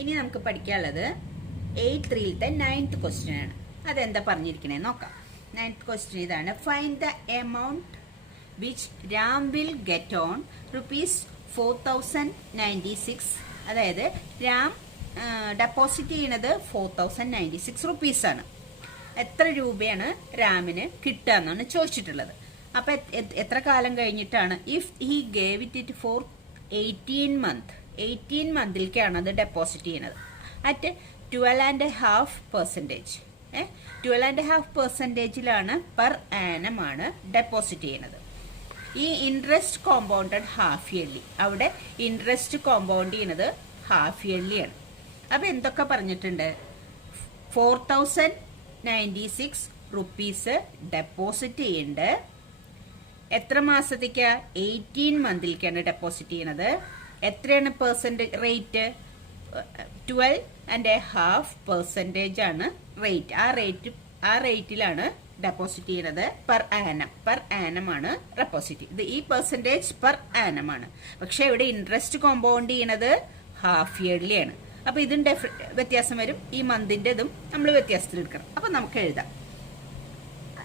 ഇനി നമുക്ക് പഠിക്കാനുള്ളത് 8-3-ത്തെ 9th ക്വസ്റ്റ്യൻ ആണ്. അതെന്താ പറഞ്ഞിരിക്കണേ നോക്കാം. 9th ക്വസ്റ്റ്യൻ ഇതാണ്. Find the amount which Ram will get on ₹4096. അതായത് രാം ഡെപ്പോസിറ്റ് ചെയ്യുന്നത് 4096 ആണ്. എത്ര രൂപയാണ് രാമിന് കിട്ടുക എന്നാണ് ചോദിച്ചിട്ടുള്ളത്. അപ്പൊ എത്ര കാലം കഴിഞ്ഞിട്ടാണ്? If he gave it for 18 മന്തിലേക്കാണ് അത് ഡെപ്പോസിറ്റ് ചെയ്യുന്നത്. അറ്റ് 12.5%. 12.5%ലാണ് പെർ ആനം ആണ് ഡെപ്പോസിറ്റ് ചെയ്യുന്നത്. ഈ ഇൻട്രസ്റ്റ് കോമ്പൗണ്ടഡ് ഹാഫ് ഇയർലി, അവിടെ ഇൻട്രസ്റ്റ് കോമ്പൗണ്ട് ചെയ്യുന്നത് ഹാഫ് ഇയർലി ആണ്. അപ്പൊ എന്തൊക്കെ പറഞ്ഞിട്ടുണ്ട്? 4096 റുപ്പീസ് ഡെപ്പോസിറ്റ് ചെയ്യുന്നുണ്ട്. എത്ര മാസത്തേക്കാ? 18 മന്തിലേക്കാണ് ഡെപ്പോസിറ്റ് ചെയ്യുന്നത്. എത്രയാണ് പെർസെന്റേജ് റേറ്റ്? 12.5% ആണ് റേറ്റ്. ആ റേറ്റിലാണ് ഡെപ്പോസിറ്റ് ചെയ്യുന്നത്. പെർ ആനം ആണ് ഡെപ്പോസിറ്റ്. ഇത് ഈ പെർസെന്റേജ് പെർ ആനം ആണ്. പക്ഷെ ഇവിടെ ഇൻട്രസ്റ്റ് കോമ്പൗണ്ട് ചെയ്യുന്നത് ഹാഫ് ഇയർലി ആണ്. അപ്പൊ ഇതും വ്യത്യാസം വരും. ഈ മന്തിന്റെ ഇതും നമ്മൾ വ്യത്യാസത്തിൽ എടുക്കണം. അപ്പൊ നമുക്ക് എഴുതാം.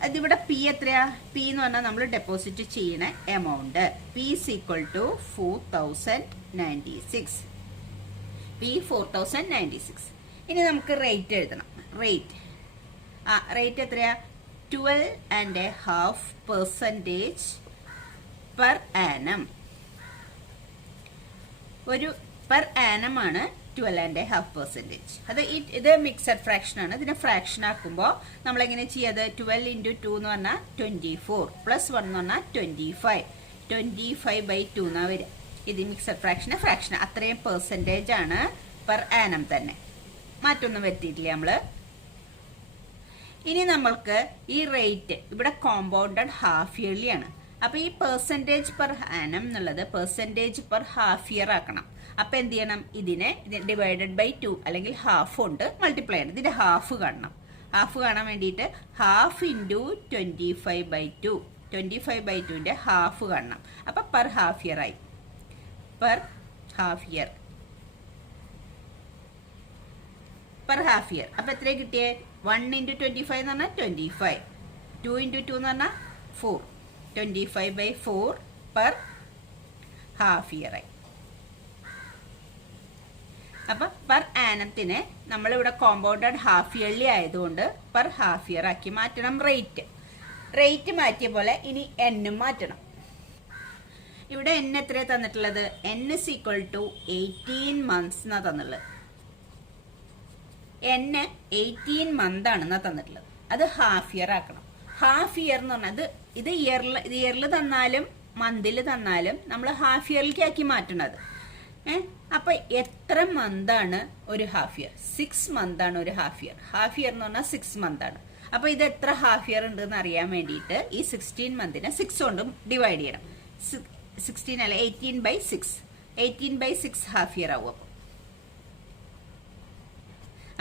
അതിവിടെ പി എത്രയാ? പി എന്ന് പറഞ്ഞാൽ നമ്മൾ ഡെപ്പോസിറ്റ് ചെയ്യുന്ന amount. P is equal to 4096. P 4096. ഇനി നമുക്ക് റേറ്റ് എഴുതണം. റേറ്റ് എത്രയാ? 12.5% പെർ ആനം. ഒരു പെർ ആനം ആണ് 12.5%. അത് ഇത് മിക്സഡ് ഫ്രാക്ഷൻ ആണ്. ഇതിനെ ഫ്രാക്ഷൻ ആക്കുമ്പോൾ നമ്മൾ എങ്ങനെ ചെയ്യാത്? 12 × 2 എന്ന് പറഞ്ഞാൽ 24 + 1 എന്ന് പറഞ്ഞാൽ 25. 25/2 എന്നാ വരിക. ഇത് മിക്സഡ് ഫ്രാക്ഷൻ അത്രയും പെർസെന്റേജ് ആണ് പെർ ആനം തന്നെ. മാറ്റൊന്നും വരുത്തിയിട്ടില്ല നമ്മള്. ഇനി നമ്മൾക്ക് ഈ റേറ്റ് ഇവിടെ കോമ്പൗണ്ടഡ് ഹാഫ് ഇയർലി ആണ്. അപ്പൊ ഈ പെർസെന്റേജ് പെർ ആനം എന്നുള്ളത് പെർസെന്റേജ് പെർ ഹാഫ് ഇയർ ആക്കണം. അപ്പൊ എന്ത് ചെയ്യണം? ഇതിനെ ഡിവൈഡഡ് ബൈ 2 അല്ലെങ്കിൽ ഹാഫ് കൊണ്ട് മൾട്ടിപ്ലൈ ചെയ്യണം. ഇതിന്റെ ഹാഫ് കാണണം. ഹാഫ് കാണാൻ വേണ്ടിയിട്ട് ഹാഫ് ഇൻറ്റു 25/2. 25/2ന്റെ ഹാഫ് കാണണം. അപ്പൊ പെർ ഹാഫ് ഇയർ ആയി. Per half year. അപ്പൊ എത്രയാ കിട്ടിയേ? 1 × 25 എന്ന് പറഞ്ഞാൽ 25. 2 × 2 എന്ന് പറഞ്ഞാൽ 4. 25/4 പെർ ഹാഫ് ഇയർ ആയി. അപ്പൊ പെർ ആനത്തിന് നമ്മളിവിടെ കോമ്പൗണ്ടഡ് ഹാഫ് ഇയർലി ആയതുകൊണ്ട് പെർ ഹാഫ് ഇയർ ആക്കി മാറ്റണം. റേറ്റ് മാറ്റിയ പോലെ ഇനി എന്നും മാറ്റണം. ഇവിടെ എൻ എത്രയാ തന്നിട്ടുള്ളത്? n is equal to 18 months എന്നാ തന്നിട്ടുള്ളത്. n 18 month ആണെന്നാ തന്നിട്ടുള്ളത്. അത് ഹാഫ് ഇയർ ആക്കണം. ഹാഫ് ഇയർ എന്ന് പറഞ്ഞാൽ ഇത് ഇയറിൽ തന്നാലും മന്തിൽ തന്നാലും നമ്മൾ ഹാഫ് ഇയറിലേക്ക് ആക്കി മാറ്റണത്. അപ്പൊ എത്ര മന്ത് ആണ് ഒരു ഹാഫ് ഇയർ? 6 month ആണ് ഒരു ഹാഫ് ഇയർ. ഹാഫ് ഇയർ എന്ന് പറഞ്ഞാൽ 6 month ആണ്. അപ്പൊ ഇത് എത്ര ഹാഫ് ഇയർ ഉണ്ട് എന്ന് അറിയാൻ വേണ്ടിയിട്ട് ഈ 16 മന്തിനെ 6 കൊണ്ടും ഡിവൈഡ് ചെയ്യണം. 16 അല്ല, 18/6. 18/6 ഹാഫ് ഇയർ ആവും.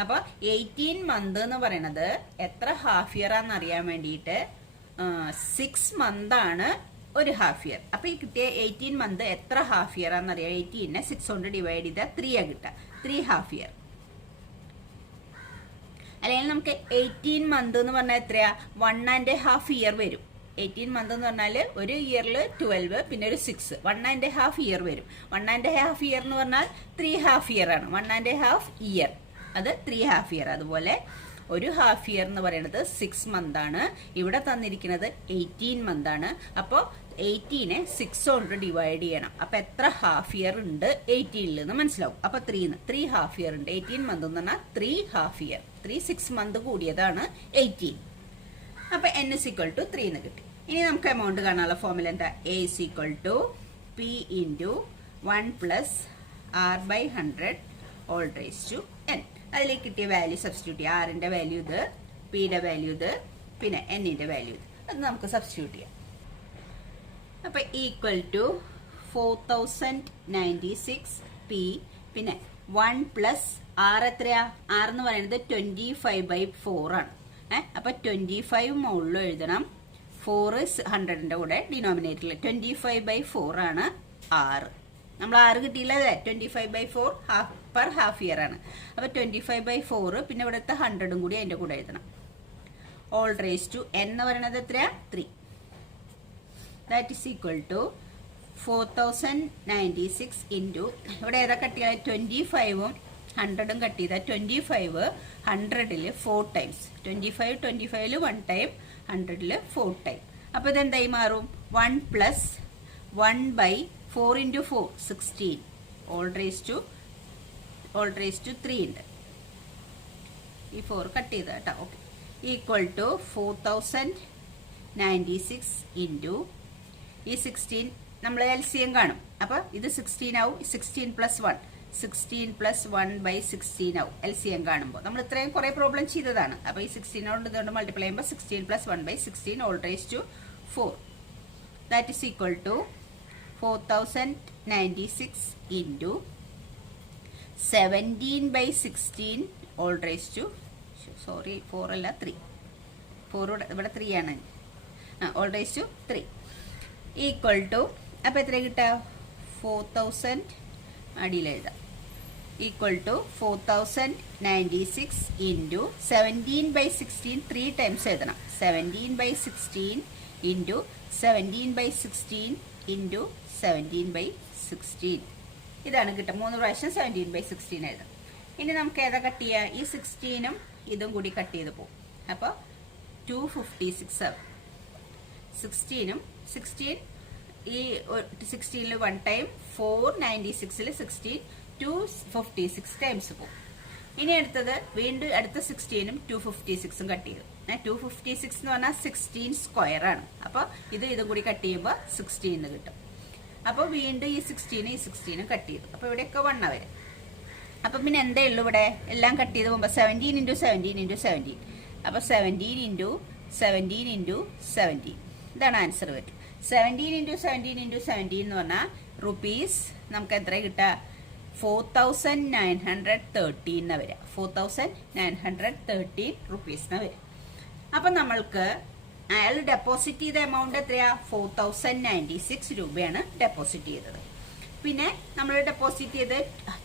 അപ്പൊ 18 മന്ത് എന്ന് പറയുന്നത് എത്ര ഹാഫ് ഇയർ ആണെന്ന് അറിയാൻ വേണ്ടിയിട്ട് 6 month ആണ് ഒരു ഹാഫ് ഇയർ. അപ്പൊ ഈ കിട്ടിയ 18 മന്ത് എത്ര ഹാഫ് ഇയർ ആണെന്ന് അറിയാം. 18നെ 6 കൊണ്ട് ഡിവൈഡ് ചെയ്താൽ 3 ആ കിട്ടുക. 3 ഹാഫ് ഇയർ. അല്ലെങ്കിൽ നമുക്ക് 18 മന്ത് എന്ന് പറഞ്ഞാൽ എത്രയാ? 1.5 ഇയർ വരും. 18 മന്ത് എന്ന് പറഞ്ഞാല് ഒരു ഇയറിൽ 12 പിന്നെ ഒരു 6 1.5 ഇയർ വരും. 1.5 ഇയർ എന്ന് പറഞ്ഞാൽ 3 ഹാഫ് ഇയർ ആണ്. 1.5 ഇയർ അത് 3 ഹാഫ് ഇയർ. അതുപോലെ ഒരു ഹാഫ് ഇയർ എന്ന് പറയുന്നത് 6 month ആണ്. ഇവിടെ തന്നിരിക്കുന്നത് 18 month ആണ്. അപ്പോൾ 18നെ 6 കൊണ്ട് ഡിവൈഡ് ചെയ്യണം. അപ്പൊ എത്ര ഹാഫ് ഇയർ ഉണ്ട് 18ൽ എന്ന് മനസ്സിലാവും. അപ്പൊ 3 ഹാഫ് ഇയർ ഉണ്ട്. 18 month എന്ന് പറഞ്ഞാൽ 3 ഹാഫ് ഇയർ. 6 month കൂടിയതാണ് 18. അപ്പൊ n is equal to 3 എന്ന് കിട്ടി. ഇനി നമുക്ക് എമൗണ്ട് കാണാനുള്ള ഫോർമുല എന്താ? a is equal to p into 1 plus r/100 all raised to n. അതിലേക്ക് കിട്ടിയ വാല്യൂ സബ്സ്റ്റിറ്റ്യൂട്ട് ചെയ്യാം. ആറിന്റെ വാല്യൂ ഇത്, പിയുടെ വാല്യൂ ഇത്, പിന്നെ എന്നിന്റെ വാല്യൂ ഇത്. അത് നമുക്ക് സബ്സ്റ്റിറ്റ്യൂട്ട് ചെയ്യാം. അപ്പൊ ഈക്വൽ ടു 4096 പി, പിന്നെ 1 plus r എത്രയാ? r എന്ന് പറയുന്നത് 25/4 ആണ്. അപ്പൊ 25 മുകളിൽ എഴുതണം. 4 100ന്റെ കൂടെ ഡിനോമിനേറ്ററിൽ 25/4 ആണ് 6. നമ്മൾ 6 കിട്ടിയില്ല. 25/4 പെർ ഹാഫ് ഇയർ ആണ്. അപ്പോൾ 25/4 പിന്നെ ഇവിടുത്തെ 100 കൂടി അതിൻ്റെ കൂടെ എഴുതണം. ഓൾ റേസ് ടു n എന്ന് പറയുന്നത് എത്രയാ? 3. That is equal to 4096 into ഇവിടെ ഏതാ കട്ട് ചെയ്യുക? 25ഉം 100ഉം കട്ട് ചെയ്താൽ 25 100ൽ 4 ടൈംസ്. 25ൽ 1 ടൈം, 100ൽ 4 ടൈം. അപ്പോൾ ഇതെന്തായി മാറും? 1 plus 1/4 into 4 16. Whole raise to 3 ഉണ്ട്. ഈ 4 കട്ട് ചെയ്ത കേട്ടോ. ഓക്കെ. ഈക്വൽ ടു 4096 ഇൻറ്റു ഈ 16 നമ്മൾ LCM കാണും. അപ്പോൾ ഇത് 16 ആവും. 16 പ്ലസ് 1 16+1/16 ആവും LCM കാണുമ്പോൾ. നമ്മൾ ഇത്രയും കുറേ പ്രോബ്ലം ചെയ്തതാണ്. അപ്പോൾ ഈ 16 ഇതുകൊണ്ട് മൾട്ടിപ്ലൈ ചെയ്യുമ്പോൾ 16+1/16 all raise to 4. That is equal to 4096 into 17/16 all raise to 4 അല്ല 3. 4 ഇവിടെ 3 ആണ്. All raise to 3 equal to അപ്പോൾ എത്ര കിട്ടുക? 4000 അടിയിൽ എഴുതാം. ഈക്വൽ ടു 4096 ഇൻറ്റു 17/16 3 ടൈംസ് എഴുതണം. 17/16 ഇൻറ്റു 17/16 ഇൻറ്റു 17/16 ഇതാണ് കിട്ടുക. 3 പ്രാവശ്യം 17/16 എഴുതാം. ഇനി നമുക്ക് ഏതാ കട്ട് ചെയ്യുക? ഈ 16ഉം ഇതും കൂടി കട്ട് ചെയ്ത് പോകും. അപ്പോൾ 256 ആവും. 16 ഈ 16ൽ 1 ടൈം, 496ൽ 16 256 ടൈംസ് പോകും. ഇനി അടുത്തത് വീണ്ടും അടുത്ത 16ഉം 256ഉം കട്ട് ചെയ്തു. 256 എന്ന് പറഞ്ഞാൽ 16 സ്ക്വയർ ആണ്. അപ്പോൾ ഇതും കൂടി കട്ട് ചെയ്യുമ്പോൾ 16 കിട്ടും. അപ്പോൾ വീണ്ടും ഈ 16ഉം കട്ട് ചെയ്തു. അപ്പോൾ ഇവിടെയൊക്കെ 1 വരും. അപ്പം പിന്നെ എന്തേ ഉള്ളൂ ഇവിടെ? എല്ലാം കട്ട് ചെയ്ത് പോകുമ്പോൾ 17 × 17 × 17. അപ്പോൾ 17 × 17 × 17 ഇതാണ് ആൻസർ വരും. 17 × 17 × 17 എന്ന് പറഞ്ഞാൽ റുപ്പീസ് നമുക്ക് എത്ര കിട്ടുക? 4913 വരിക. 4913 റുപ്പീസ് വരിക. അപ്പം നമ്മൾക്ക് അയാൾ ഡെപ്പോസിറ്റ് ചെയ്ത എമൗണ്ട് എത്രയാ? 4096 രൂപയാണ് ഡെപ്പോസിറ്റ് ചെയ്തത്. പിന്നെ നമ്മൾ ഡെപ്പോസിറ്റ് ചെയ്ത്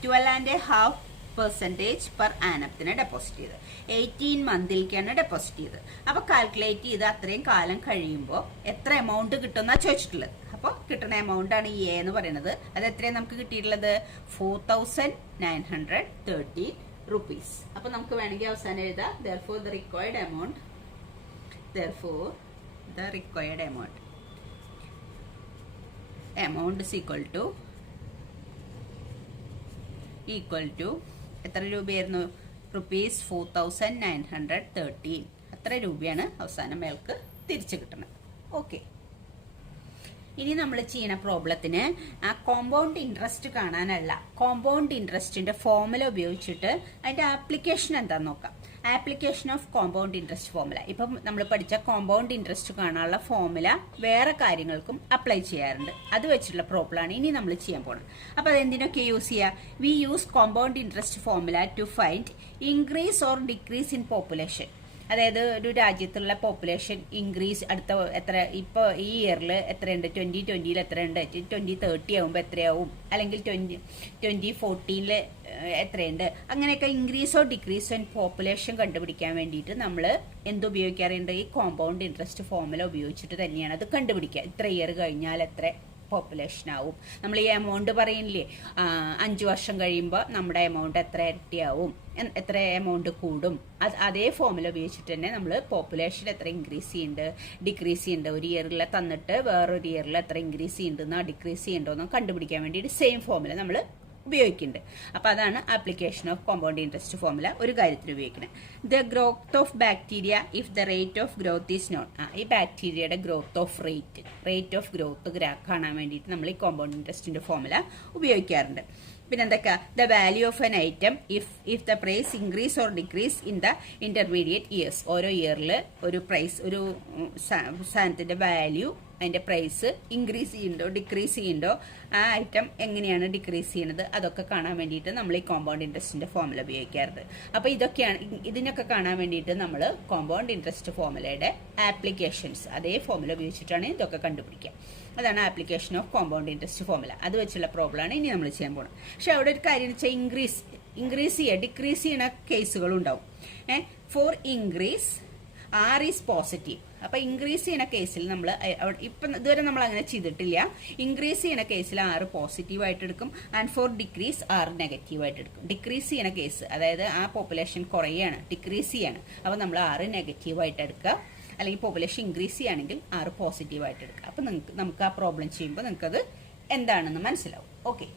12.5% പെർ ആനത്തിന് ഡെപ്പോസിറ്റ് ചെയ്ത് 18 മന്തിലേക്കാണ് ഡെപ്പോസിറ്റ് ചെയ്തത്. അപ്പോൾ കാൽക്കുലേറ്റ് ചെയ്ത് അത്രയും കാലം കഴിയുമ്പോൾ എത്ര എമൗണ്ട് കിട്ടുമെന്നാണ് ചോദിച്ചിട്ടുള്ളത്. അപ്പോൾ കിട്ടുന്ന എമൗണ്ട് ആണ് ഈ എ എന്ന് പറയുന്നത്. അത് എത്രയാണ് നമുക്ക് കിട്ടിയിട്ടുള്ളത്? 4913 റുപ്പീസ്. അപ്പോൾ നമുക്ക് വേണമെങ്കിൽ അവസാനം എഴുതാം therefore the required amount is equal to എത്ര രൂപയായിരുന്നു? റുപ്പീസ് 4913. അത്ര രൂപയാണ് അവസാനം അയാൾക്ക് തിരിച്ചു കിട്ടുന്നത്. ഓക്കെ. ഇനി നമ്മൾ ചെയ്യുന്ന പ്രോബ്ലത്തിന് ആ കോമ്പൗണ്ട് ഇൻട്രസ്റ്റ് കാണാനല്ല, കോമ്പൗണ്ട് ഇൻട്രസ്റ്റിന്റെ ഫോർമുല ഉപയോഗിച്ചിട്ട് അതിന്റെ ആപ്ലിക്കേഷൻ എന്താന്ന് നോക്കാം. Application of compound interest formula. ഇപ്പം നമ്മൾ പഠിച്ച കോമ്പൗണ്ട് ഇൻട്രസ്റ്റ് കാണാനുള്ള ഫോർമുല വേറെ കാര്യങ്ങൾക്കും അപ്ലൈ ചെയ്യാറുണ്ട്. അത് വെച്ചിട്ടുള്ള പ്രോബ്ലമാണ് ഇനി നമ്മൾ ചെയ്യാൻ പോകുന്നത്. അപ്പോൾ അതെന്തിനൊക്കെ യൂസ് ചെയ്യുക? We use compound interest formula to find increase or decrease in population. അതായത് ഒരു രാജ്യത്തുള്ള പോപ്പുലേഷൻ ഇൻക്രീസ് എത്ര ഇപ്പോൾ ഈ ഇയറിൽ എത്രയുണ്ട്, 2020 എത്രയുണ്ട്, 2030 ആകുമ്പോൾ എത്രയാവും, അല്ലെങ്കിൽ 2014 എത്രയുണ്ട്, അങ്ങനെയൊക്കെ ഇൻക്രീസോ ഡിക്രീസോ ഇൻ പോപ്പുലേഷൻ കണ്ടുപിടിക്കാൻ വേണ്ടിയിട്ട് നമ്മൾ എന്തുപയോഗിക്കാറുണ്ട്? ഈ കോമ്പൗണ്ട് ഇൻട്രസ്റ്റ് ഫോർമുല ഉപയോഗിച്ചിട്ട് തന്നെയാണ് അത് കണ്ടുപിടിക്കുക. ഇത്ര ഇയർ കഴിഞ്ഞാൽ എത്ര പോപ്പുലേഷൻ ആവും. നമ്മൾ ഈ എമൗണ്ട് പറയുന്നില്ലേ, 5 വർഷം കഴിയുമ്പോൾ നമ്മുടെ എമൗണ്ട് എത്ര ഇരട്ടിയാവും, എത്ര എമൗണ്ട് കൂടും, അതേ ഫോർമുല ഉപയോഗിച്ചിട്ട് തന്നെ നമ്മൾ പോപ്പുലേഷൻ എത്ര ഇൻക്രീസ് ചെയ്യുന്നുണ്ട്, ഡിക്രീസ് ചെയ്യുന്നുണ്ട്, ഒരു ഇയറിൽ തന്നിട്ട് വേറൊരു ഇയറിൽ എത്ര ഇൻക്രീസ് ചെയ്യുന്നുണ്ടെന്നോ ഡിക്രീസ് ചെയ്യുന്നുണ്ടോന്നോ കണ്ടുപിടിക്കാൻ വേണ്ടിയിട്ട് സെയിം ഫോർമുല നമ്മൾ ഉപയോഗിക്കുന്നുണ്ട്. അപ്പോൾ അതാണ് application of compound interest formula ഒരു കാര്യത്തിൽ ഉപയോഗിക്കുന്നത്. The growth of bacteria if the rate of growth is known. ഈ ബാക്ടീരിയയുടെ growth of rate of growth കാണാൻ വേണ്ടിയിട്ട് നമ്മൾ ഈ കോമ്പൗണ്ട് ഇൻട്രസ്റ്റിന്റെ ഫോർമുല ഉപയോഗിക്കാറുണ്ട്. പിന്നെ എന്തൊക്കെയാ? The value of an item if the price increase or decrease in the intermediate years. ഓരോ ഇയറിൽ ഒരു പ്രൈസ്, ഒരു സാധനത്തിന്റെ വാല്യൂ, അതിന്റെ പ്രൈസ് ഇൻക്രീസ് ചെയ്യുന്നുണ്ടോ ഡിക്രീസ് ചെയ്യുന്നുണ്ടോ, ആ ഐറ്റം എങ്ങനെയാണ് ഡിക്രീസ് ചെയ്യുന്നത്, അതൊക്കെ കാണാൻ വേണ്ടിയിട്ട് നമ്മൾ ഈ കോമ്പൗണ്ട് ഇൻട്രസ്റ്റിന്റെ ഫോർമുല ഉപയോഗിക്കാറുണ്ട്. അപ്പോൾ ഇതിനൊക്കെ കാണാൻ വേണ്ടിയിട്ട് നമ്മൾ കോമ്പൗണ്ട് ഇൻട്രസ്റ്റ് ഫോർമുലയുടെ ആപ്ലിക്കേഷൻസ് അതേ ഫോർമുല ഉപയോഗിച്ചിട്ടാണ് ഇതൊക്കെ കണ്ടുപിടിക്കുക. അതാണ് application of compound interest formula. അത് വെച്ചുള്ള പ്രോബ്ലമാണ് ഇനി നമ്മൾ ചെയ്യാൻ പോകുന്നത്. പക്ഷെ അവിടെ ഒരു കാര്യം വെച്ചാൽ ഇൻക്രീസ് ചെയ്യുക, ഡിക്രീസ് ചെയ്യുന്ന കേസുകളും ഉണ്ടാവും. For increase R is positive. അപ്പൊ ഇൻക്രീസ് ചെയ്യുന്ന കേസിൽ നമ്മൾ ഇപ്പം ഇതുവരെ നമ്മൾ അങ്ങനെ ചെയ്തിട്ടില്ല. ഇൻക്രീസ് ചെയ്യുന്ന കേസിൽ ആറ് പോസിറ്റീവ് ആയിട്ട് എടുക്കും. ആൻഡ് ഫോർ ഡിക്രീസ് ആറ് നെഗറ്റീവ് ആയിട്ട് എടുക്കും. ഡിക്രീസ് ചെയ്യുന്ന കേസ്, അതായത് ആ പോപ്പുലേഷൻ കുറയാണ്, ഡിക്രീസ് ചെയ്യാണ്, അപ്പൊ നമ്മൾ ആറ് നെഗറ്റീവ് ആയിട്ട് എടുക്കുക. അല്ലെങ്കിൽ പോപ്പുലേഷൻ ഇൻക്രീസ് ചെയ്യുകയാണെങ്കിൽ ആറ് പോസിറ്റീവ് ആയിട്ട് എടുക്കുക. അപ്പൊ നമുക്ക് ആ പ്രോബ്ലം ചെയ്യുമ്പോൾ നിങ്ങൾക്കത് എന്താണെന്ന് മനസ്സിലാവും. ഓക്കെ,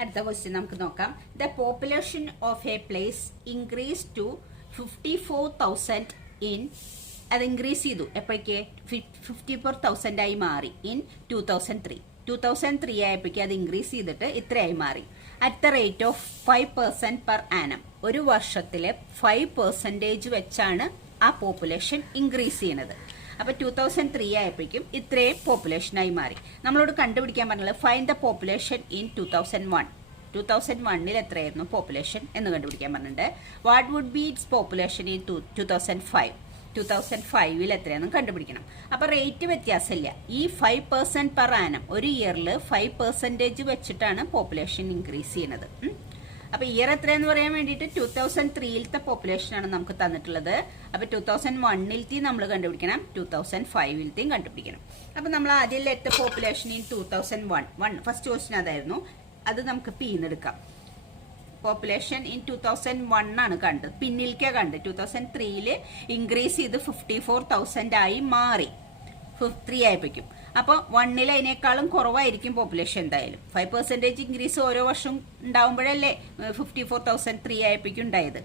അടുത്ത ക്വസ്റ്റ്യൻ നമുക്ക് നോക്കാം. The population of a place increase to 54,000 in, അത് ഇൻക്രീസ് ചെയ്തു എപ്പോഴേക്ക് 54,000 ആയി മാറി ഇൻ 2003 ആയപ്പോഴേക്ക് അത് ഇൻക്രീസ് ചെയ്തിട്ട് ഇത്രയായി മാറി. At the rate of 5% per annum. ഒരു വർഷത്തിലെ 5% വെച്ചാണ് ആ പോപ്പുലേഷൻ ഇൻക്രീസ് ചെയ്യുന്നത്. അപ്പൊ 2003 ആയപ്പോഴേക്കും ഇത്രയും പോപ്പുലേഷനായി മാറി. നമ്മളോട് കണ്ടുപിടിക്കാൻ പറഞ്ഞത് ഫൈൻഡ് ദ പോപ്പുലേഷൻ ഇൻ 2001. 2001 എത്രയായിരുന്നു പോപ്പുലേഷൻ എന്ന് കണ്ടുപിടിക്കാൻ പറഞ്ഞിട്ടുണ്ട്. What would be its population in 2005. 2005 എത്രയാണെന്ന് കണ്ടുപിടിക്കണം. അപ്പൊ റേറ്റ് വ്യത്യാസമില്ല. ഈ 5% പെർ ആനം, ഒരു ഇയറിൽ 5% വെച്ചിട്ടാണ് പോപ്പുലേഷൻ ഇൻക്രീസ് ചെയ്യുന്നത്. അപ്പൊ ഇയർ എത്രയെന്ന് പറയാൻ വേണ്ടിയിട്ട് 2003 പോപ്പുലേഷൻ ആണ് നമുക്ക് തന്നിട്ടുള്ളത്. അപ്പൊ 2001 നമ്മൾ കണ്ടുപിടിക്കണം, 2005 കണ്ടുപിടിക്കണം. അപ്പൊ നമ്മൾ ആദ്യം let population in 2001 first question അതായിരുന്നു. അത് നമുക്ക് എടുക്കാം. പോപ്പുലേഷൻ ഇൻ 2001 ആണ് കണ്ടത്, പിന്നിലേക്കാ കണ്ടത്. 2003 ഇൻക്രീസ് ചെയ്ത് 54,000 ആയി മാറി 3 ആയപ്പോഴേക്കും. അപ്പൊ 1 അതിനേക്കാളും കുറവായിരിക്കും പോപ്പുലേഷൻ എന്തായാലും. 5% ഇൻക്രീസ് ഓരോ വർഷം ഉണ്ടാവുമ്പോഴല്ലേ 54,003 ആയപ്പോഴേക്കും ഉണ്ടായത്.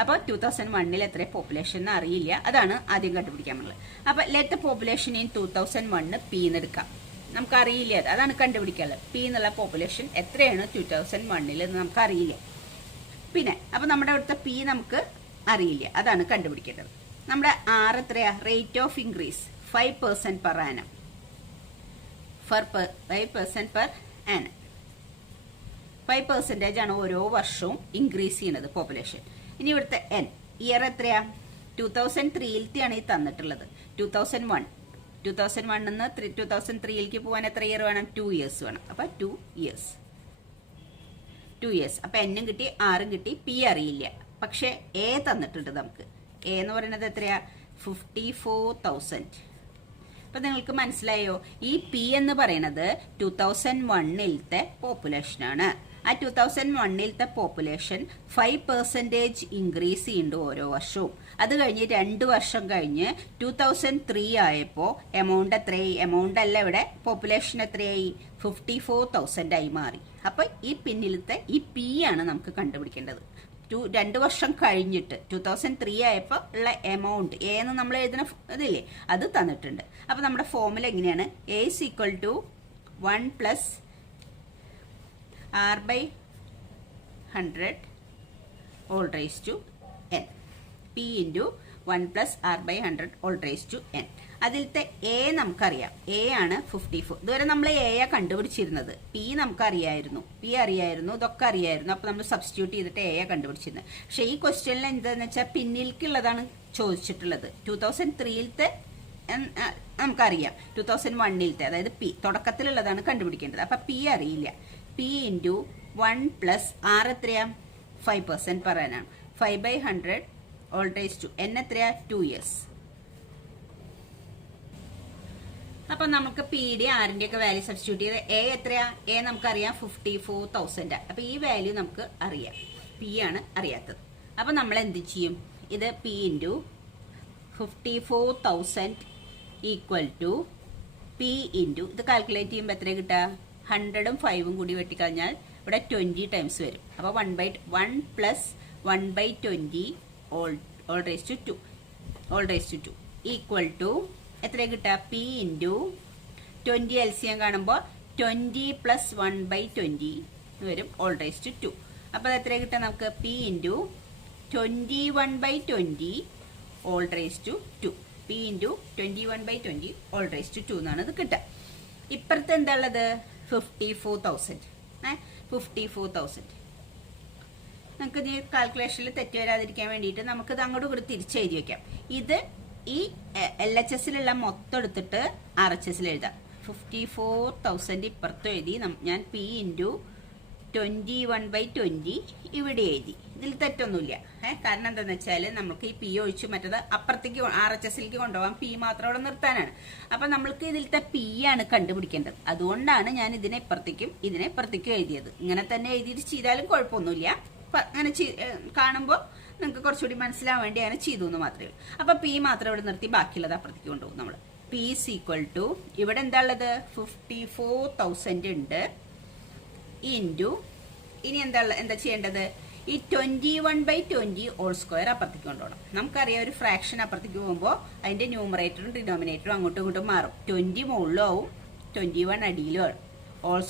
അപ്പൊ 2001 എത്ര പോപ്പുലേഷൻ എന്ന് അറിയില്ല, അതാണ് ആദ്യം കണ്ടുപിടിക്കാൻ പറ്റുള്ളത്. അപ്പൊ ലെറ്റ് പോപ്പുലേഷൻ ഇൻ 2001 എടുക്കാം. നമുക്കറിയില്ല, അതാണ് കണ്ടുപിടിക്കാനുള്ളത്. പി എന്നുള്ള പോപ്പുലേഷൻ എത്രയാണ് 2001 എന്ന് നമുക്ക് അറിയില്ല. പിന്നെ അപ്പൊ നമ്മുടെ അവിടുത്തെ പി നമുക്ക് അറിയില്ല, അതാണ് കണ്ടുപിടിക്കേണ്ടത്. നമ്മുടെ ആർ എത്രയാ? Rate of increase 5% per annum. 5% per annum 5% ആണ് ഓരോ വർഷവും ഇൻക്രീസ് ചെയ്യുന്നത് പോപ്പുലേഷൻ. ഇനി ഇവിടുത്തെ എൻ ഇയർ എത്രയാ? 2003 ആണ് ഈ തന്നിട്ടുള്ളത്. 2001 നിന്ന് 2003 പോകാൻ എത്ര ഇയർ വേണം? 2 ഇയേഴ്സ് വേണം. അപ്പൊ 2 ഇയേഴ്സ്. അപ്പൊ എന്നും കിട്ടി, ആറും കിട്ടി. പി അറിയില്ല, പക്ഷെ എ തന്നിട്ടുണ്ട് നമുക്ക്. എ എന്ന് പറയുന്നത് എത്രയാ? 54,000. അപ്പൊ നിങ്ങൾക്ക് മനസ്സിലായോ? ഈ പി എന്ന് പറയുന്നത് 2001 പോപ്പുലേഷൻ ആണ്. ആ 2001 പോപ്പുലേഷൻ 5% ഇൻക്രീസ് ചെയ്യുന്നുണ്ട് ഓരോ വർഷവും. അത് കഴിഞ്ഞ് 2 വർഷം കഴിഞ്ഞ് 2003 ആയപ്പോ എമൗണ്ട് എത്രയായി? എമൗണ്ട് അല്ല, ഇവിടെ പോപ്പുലേഷൻ എത്രയായി? 54,000 ആയി മാറി. അപ്പൊ ഈ പിന്നിലത്തെ ഈ പി ആണ് നമുക്ക് കണ്ടുപിടിക്കേണ്ടത്. 2 വർഷം കഴിഞ്ഞിട്ട് 2003 ആയപ്പോ ഉള്ള എമൗണ്ട് എ എന്ന് നമ്മൾ എഴുതുന്ന ഇതില്ലേ, അത് തന്നിട്ടുണ്ട്. അപ്പൊ നമ്മുടെ ഫോർമുല എങ്ങനെയാണ്? A is equal to 1 plus r/100 all raised to n. p into 1 plus r/100 all raised to n. അതിലത്തെ എ നമുക്കറിയാം, എ ആണ് 54. ഇതുവരെ നമ്മൾ എ കണ്ടുപിടിച്ചിരുന്നത്. പി നമുക്കറിയായിരുന്നു, ഇതൊക്കെ അറിയായിരുന്നു. അപ്പൊ നമ്മൾ സബ്സ്റ്റിറ്റ്യൂട്ട് ചെയ്തിട്ട് എ കണ്ടുപിടിച്ചിരുന്നത്. പക്ഷെ ഈ ക്വസ്റ്റ്യനിൽ എന്താന്ന് വെച്ചാൽ പിന്നിലേക്കുള്ളതാണ് ചോദിച്ചിട്ടുള്ളത്. 2003 നമുക്കറിയാം, 2001 അതായത് പി തുടക്കത്തിലുള്ളതാണ് കണ്ടുപിടിക്കേണ്ടത്. അപ്പൊ പി അറിയില്ല. പി ഇൻറ്റു 1 പ്ലസ് ആർ എത്രയാ? 5% പറയാനാണ്. 5/100 all raised to n എത്രയാ? 2 ഇയേഴ്സ്. അപ്പൊ നമുക്ക് പി ഡി ആറിന്റെ ഒക്കെ വാല്യൂ സബ്സ്റ്റിറ്റ്യൂട്ട് ചെയ്ത് എ എത്രയാ? എ നമുക്കറിയാം 54,000. അപ്പൊ ഈ വാല്യൂ നമുക്ക് അറിയാം, പി ആണ് അറിയാത്തത്. അപ്പൊ നമ്മൾ എന്ത് ചെയ്യും? ഇത് P into 54,000 equal to P into ഇത് കാൽക്കുലേറ്റ് ചെയ്യുമ്പോൾ എത്ര കിട്ടുക? 100ഉം 5ഉം കൂടി വെട്ടിക്കഴിഞ്ഞാൽ ഇവിടെ 20 ടൈംസ് വരും. അപ്പൊ 1 plus 1/20 all raised to 2 equal to എത്ര കിട്ടുക? പി ഇൻറ്റു 20 LCM കാണുമ്പോൾ 20 പ്ലസ് 1/20 വരും all raised to 2. അപ്പൊ അത് എത്ര കിട്ടുക നമുക്ക്? P into 21/20 all raised to 2. P into 21/20 all raised to 2 എന്നാണ് ഇത് കിട്ടുക. ഇപ്പുറത്ത് എന്താ ഉള്ളത്? 54,000. 54,000 നമുക്ക് ഈ കാൽക്കുലേഷനിൽ തെറ്റ് വരാതിരിക്കാൻ വേണ്ടിയിട്ട് നമുക്കിത് അങ്ങോട്ട് കൂടി തിരിച്ചെഴുതി വെക്കാം. ഇത് ഈ LHSലുള്ള മൊത്തം എടുത്തിട്ട് RHSൽ എഴുതാം. 54,000 ഇപ്പുറത്ത് എഴുതി ഞാൻ പി ഇൻറ്റു 21/20 ഇവിടെ എഴുതി. ഇതിൽ തെറ്റൊന്നുമില്ല. കാരണം എന്താണെന്ന് വെച്ചാൽ നമുക്ക് ഈ പി ഒഴിച്ച് മറ്റത് അപ്പുറത്തേക്ക് RHSലേക്ക് കൊണ്ടുപോകാൻ പി മാത്രം അവിടെ നിർത്താനാണ്. അപ്പൊ നമ്മൾക്ക് ഇതിലത്തെ പി ആണ് കണ്ടുപിടിക്കേണ്ടത്. അതുകൊണ്ടാണ് ഞാൻ ഇതിനെ ഇപ്പുറത്തേക്കും എഴുതിയത്. ഇങ്ങനെ തന്നെ എഴുതിയിട്ട് ചെയ്താലും കുഴപ്പമൊന്നുമില്ല. അങ്ങനെ കാണുമ്പോൾ നിങ്ങൾക്ക് കുറച്ചുകൂടി മനസ്സിലാവാൻ വേണ്ടി അങ്ങനെ ചെയ്തു എന്ന് മാത്രമേ ഉള്ളൂ. അപ്പൊ പി മാത്രം ഇവിടെ നിർത്തി ബാക്കിയുള്ളത് അപ്പുറത്തേക്ക് കൊണ്ടുപോകും നമ്മൾ. പി ഈസ് ഈക്വൽ ടു ഇവിടെ എന്താ ഉള്ളത് 54,000 ഉണ്ട് ഇൻറ്റു ഇനി എന്താ ചെയ്യേണ്ടത് ഈ 21/20 ഹോൾ സ്ക്വയർ അപ്പുറത്തേക്ക് കൊണ്ടുപോകണം. നമുക്കറിയാം ഒരു ഫ്രാക്ഷൻ അപ്പുറത്തേക്ക് പോകുമ്പോൾ അതിന്റെ ന്യൂമറേറ്ററും ഡിനോമിനേറ്ററും അങ്ങോട്ടും ഇങ്ങോട്ടും മാറും. 20 മുകളിലും ആവും 21 അടിയിലും ആണ്. ഹോൾ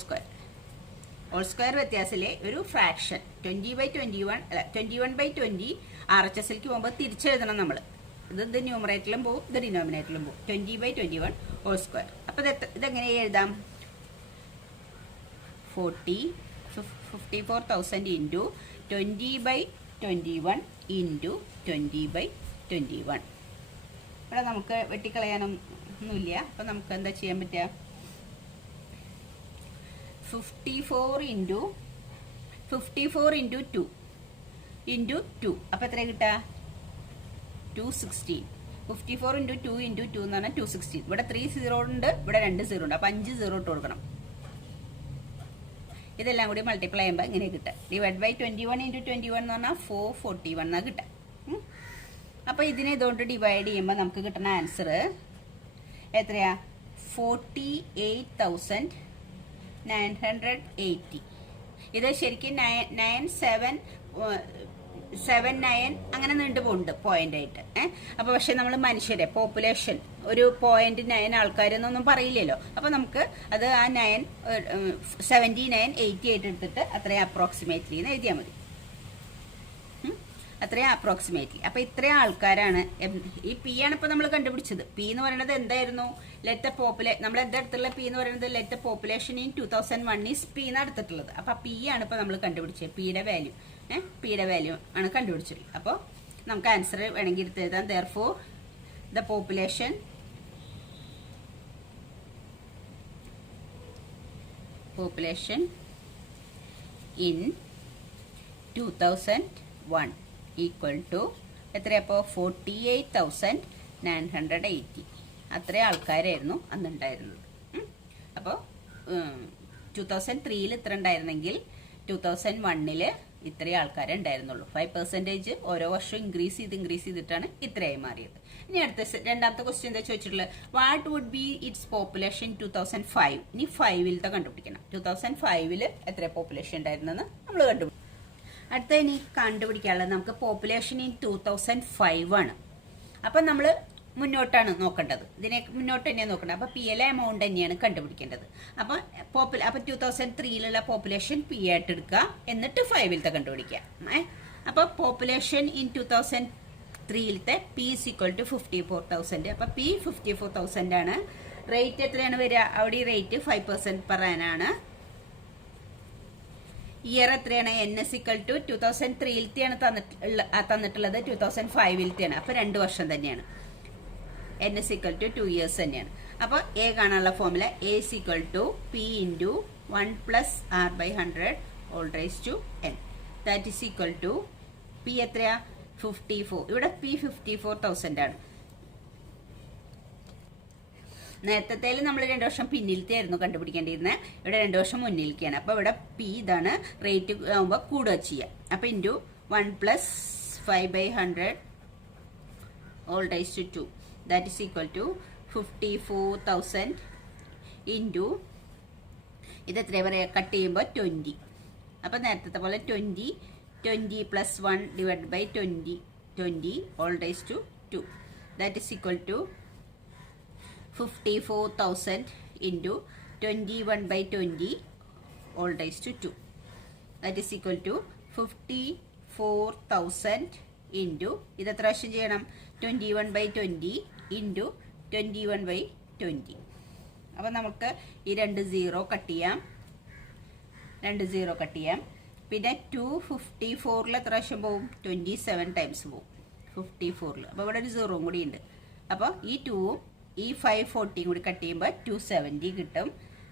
സ്ക്വയർ വ്യത്യാസത്തിലെ ഒരു ഫ്രാക്ഷൻ 21/20 RHSലേക്ക് പോകുമ്പോൾ തിരിച്ചെഴുതണം നമ്മൾ. ഇത് ന്യൂമറേറ്ററിലും പോകും, ഇത് ഡിനോമിനേറ്ററിലും പോകും. 20/21 ഹോൾ സ്ക്വയർ. അപ്പൊ ഇതെങ്ങനെ എഴുതാം? 54,000 ഇൻറ്റു 20/21 ഇൻറ്റു 20/21. ഇവിടെ നമുക്ക് വെട്ടിക്കളയാനൊന്നുമില്ല. അപ്പൊ നമുക്ക് എന്താ ചെയ്യാൻ പറ്റുക? 54 ഇൻറ്റു 2 ഇൻറ്റു 2. അപ്പൊ എത്ര കിട്ടുക? 216. 54 ഇൻറ്റു 2 ഇൻറ്റു 2 എന്ന് പറഞ്ഞാൽ 216. ഇവിടെ 3 0 ഉണ്ട്, ഇവിടെ 2 0 ഉണ്ട്. അപ്പൊ 5 0 ഇട്ട് കൊടുക്കണം. ഇതെല്ലാം കൂടി മൾട്ടിപ്ലൈ ചെയ്യുമ്പോൾ ഇങ്ങനെ കിട്ടുക. ഡിവൈഡ് ബൈ 21 ഇൻറ്റു 21 എന്ന് പറഞ്ഞാൽ 441 എന്നാ കിട്ടുക. അപ്പൊ ഇതിനെ ഇതുകൊണ്ട് ഡിവൈഡ് ചെയ്യുമ്പോൾ നമുക്ക് കിട്ടുന്ന ആൻസർ എത്രയാ? 48,980. ഇത് ശരിക്കും 9779 അങ്ങനെ നീണ്ടു പോകുന്നുണ്ട് പോയിന്റ് ആയിട്ട്. അപ്പൊ പക്ഷെ നമ്മൾ മനുഷ്യരെ പോപ്പുലേഷൻ ഒരു 0.9 ആൾക്കാരെന്നൊന്നും പറയില്ലല്ലോ. അപ്പൊ നമുക്ക് അത് ആ 7980 ആയിട്ട് എടുത്തിട്ട് അത്രയും അപ്രോക്സിമേറ്റ്ലി എന്ന് എഴുതിയാൽ മതി. അത്രയും അപ്രോക്സിമേറ്റ്ലി. അപ്പൊ ഇത്രയും ആൾക്കാരാണ്. ഈ പി ആണ് ഇപ്പൊ നമ്മൾ കണ്ടുപിടിച്ചത്. പി എന്ന് പറയുന്നത് എന്തായിരുന്നു? നമ്മൾ എടുത്തുള്ള പി എന്ന് പറയുന്നത് let population in 2001 is P എന്ന് എടുത്തിട്ടുള്ളത്. അപ്പൊ പി ആണ് ഇപ്പൊ നമ്മൾ കണ്ടുപിടിച്ചത്. പിയുടെ വാല്യൂ ആണ് കണ്ടുപിടിച്ചത്. അപ്പോൾ നമുക്ക് ആൻസർ വേണമെങ്കിൽ എടുത്ത് എഴുതാം. therefore the population in 2001 equal to എത്രയപ്പോ 48,980. അത്രയും ആൾക്കാരായിരുന്നു അന്നുണ്ടായിരുന്നത്. അപ്പോൾ 2003 ഇത്ര ഉണ്ടായിരുന്നെങ്കിൽ 2001 ഇത്രയും ആൾക്കാരെ ഉണ്ടായിരുന്നുള്ളൂ. 5% ഓരോ വർഷം ഇൻക്രീസ് ചെയ്തിട്ടാണ് ഇത്രയായി മാറിയത്. ഇനി അടുത്ത രണ്ടാമത്തെ ക്വസ്റ്റ്യൻ എന്താ ചോദിച്ചിട്ടുള്ളത്? What would be its population 2005? ഇനി 5 കണ്ടുപിടിക്കണം. 2005 എത്ര പോപ്പുലേഷൻ ഉണ്ടായിരുന്നെന്ന് നമ്മൾ കണ്ടുപിടിക്കും. അടുത്ത ഇനി കണ്ടുപിടിക്കാനുള്ളത് നമുക്ക് പോപ്പുലേഷൻ ഇൻ 2005 ആണ്. അപ്പം നമ്മൾ മുന്നോട്ടാണ് നോക്കേണ്ടത്. ഇതിനെ മുന്നോട്ട് തന്നെയാണ് നോക്കേണ്ടത്. അപ്പൊ പി എൽ എമൗണ്ട് തന്നെയാണ് കണ്ടുപിടിക്കേണ്ടത്. അപ്പൊ 2003 പോപ്പുലേഷൻ പി ആയിട്ട് എടുക്കുക, എന്നിട്ട് 5 കണ്ടുപിടിക്കുക. അപ്പൊ population in 2003 P is equal to 54,000. അപ്പൊ പി 54,000 ആണ്. റേറ്റ് എത്രയാണ് വരിക? അവിടെ റേറ്റ് 5% പെർ ആനാണ്. ഇയർ എത്രയാണ്? എൻ എസ് ഇക്വൽ ടു 2003 തന്നിട്ടുള്ളത് 2005 അപ്പൊ 2 വർഷം തന്നെയാണ്. N is equal to 2 years തന്നെയാണ്. അപ്പൊ എ കാണാനുള്ള formula A is equal to P into 1 plus R by 100 all raised to N. That is equal to P എത്രയാ? 54. ഇവിടെ പി 54,000 ആണ്. നേരത്തെ നമ്മൾ 2 വർഷം പിന്നിലത്തെ ആയിരുന്നു കണ്ടുപിടിക്കേണ്ടിയിരുന്നത്. ഇവിടെ 2 വർഷം മുന്നിലേക്കാണ്. അപ്പൊ ഇവിടെ പി ഇതാണ്. റേറ്റ് ആകുമ്പോൾ കൂടുക ചെയ്യാം. അപ്പൊ into 1 plus 5/100 all raised to 2. That is equal to 54,000 into ഇത് എത്ര പറയുക? കട്ട് ചെയ്യുമ്പോൾ 20. അപ്പൊ നേരത്തെ പോലെ 20 plus 1 divide by 20 all raised to 2. That is equal to 54,000 into 21/20 all raised to 2. That is equal to 54,000 into ഇത് എത്ര പ്രാവശ്യം ചെയ്യണം? 21/20 into 21/20. അപ്പം നമുക്ക് ഈ 2 0 കട്ട് ചെയ്യാം. പിന്നെ 254 എത്ര പ്രാവശ്യം പോവും? 27 ടൈംസ് പോവും 54. അപ്പോൾ ഇവിടെ ഒരു 0 കൂടി ഉണ്ട്. അപ്പോൾ ഈ 2ഉം ഈ 540 കൂടി കട്ട് ചെയ്യുമ്പോൾ 270 കിട്ടും.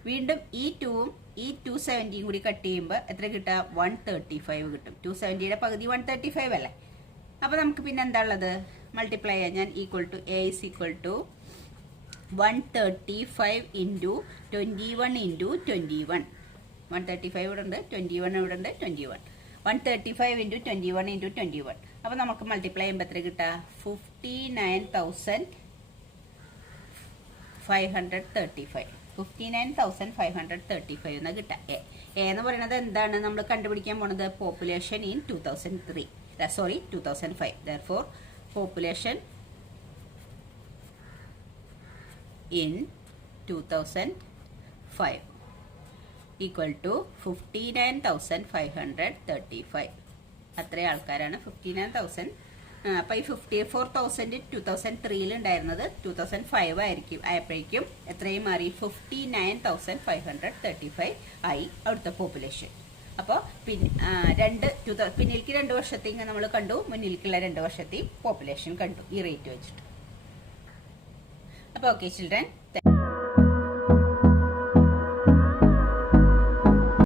വീണ്ടും ഈ 2ഉം ഈ 270 കൂടി കട്ട് ചെയ്യുമ്പോൾ എത്ര കിട്ടുക? 135 കിട്ടും. 270യുടെ പകുതി 135 അല്ലേ? അപ്പൊ നമുക്ക് പിന്നെ എന്താ ഉള്ളത്? മൾട്ടിപ്ലൈ ചെയ്യാം. ഞാൻ equal to A is equal to 135 into 21 into 21. 135 ഇവിടെ ഉണ്ട്, 21 ഇവിടെ ഉണ്ട്, 21. 135 ഇൻറ്റു 21 ഇൻറ്റു 21. അപ്പൊ നമുക്ക് മൾട്ടിപ്ലൈ ചെയ്യുമ്പോൾ എത്ര കിട്ടുക? 59,535. 59,535 എന്ന് കിട്ടാം. എ എന്ന് പറയുന്നത് എന്താണ് നമ്മൾ കണ്ടുപിടിക്കാൻ പോണത്? Population in 2005. Therefore, population in 2005 equal to 59,535. അത്ര ആൾക്കാരാണ്. 59,000. അപ്പൊ ഈ 54,000 2003 ഉണ്ടായിരുന്നത് 2005 ആയപ്പോഴേക്കും എത്രയും മാറി? 59,535 ആയി അവിടുത്തെ പോപ്പുലേഷൻ. അപ്പോൾ പിന്നിലേക്ക് 2 വർഷത്തേക്ക് നമ്മൾ കണ്ടു, മുന്നിലേക്കുള്ള 2 വർഷത്തെയും പോപ്പുലേഷൻ കണ്ടു ഈ റേറ്റ് വെച്ചിട്ട്. അപ്പോൾ ഓക്കെ ചിൽഡ്രൻ.